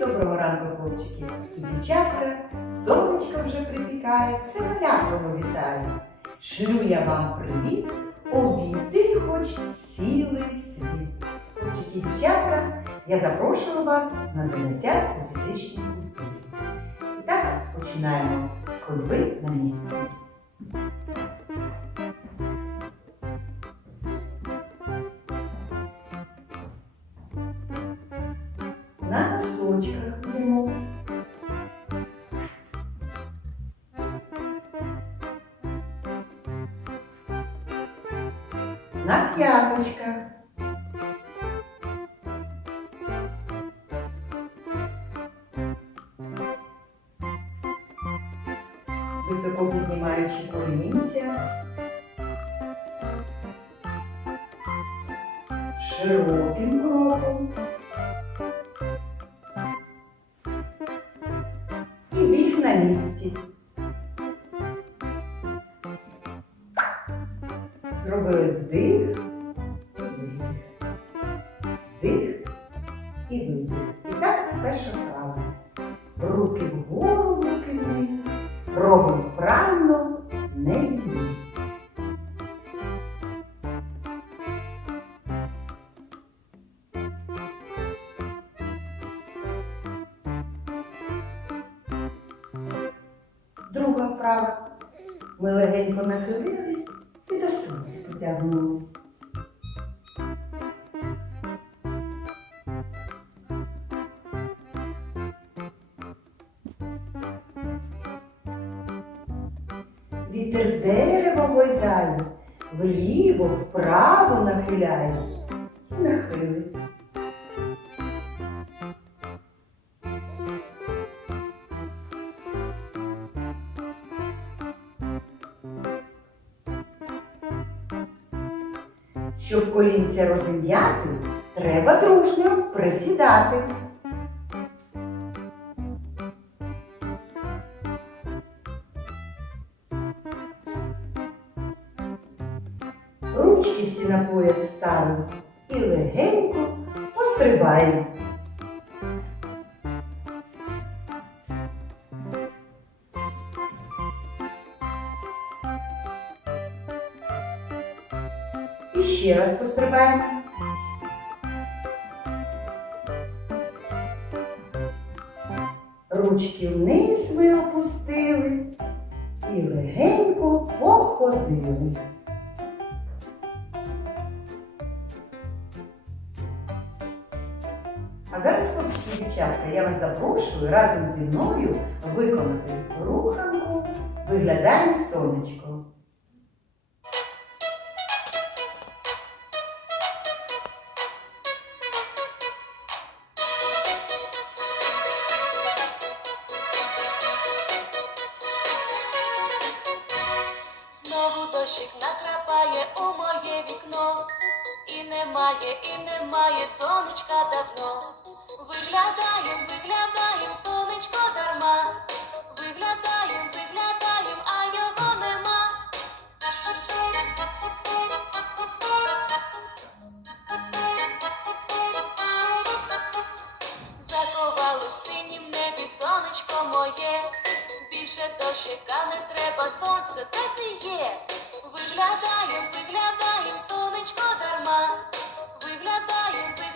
доброго ранку, хлопчики і дівчатка. Сонечко вже припікає, це малятого вітаю. Шлю я вам привіт, обійти хоч цілий світ. Хлопчики і дівчатка, я запрошую вас на заняття у фізичній культурі. І так починаємо з ходьби на місці. Носочках йдемо. На п'яточках. Високо піднімаючи колінця. Широким кроком. На місці. Зробили вдих. Вдих і видих. І так перша вправа. Руки вгору, руки вниз. Робимо вправно, Друга вправа. Ми легенько нахилились і до сонця потягнулись. Вітер дерево гойдає, вліво, вправо нахиляє Щоб колінця розім'яти, треба дружньо присідати. Ручки всі на пояс ставимо і легенько пострибаємо. Ще раз пострибаємо. Ручки вниз ми опустили і легенько походили. А зараз, хлопчики дівчатка, я вас запрошую разом зі мною виконати руханку Виглядаємо сонечко. Знову дощик накрапає у моє вікно, і немає, і немає сонечка давно. Виглядаєм, виглядаєм, треба сонце, та ти є. Виглядаєм, виглядаєм, сонечко дарма. Виглядаєм, виглядаєм.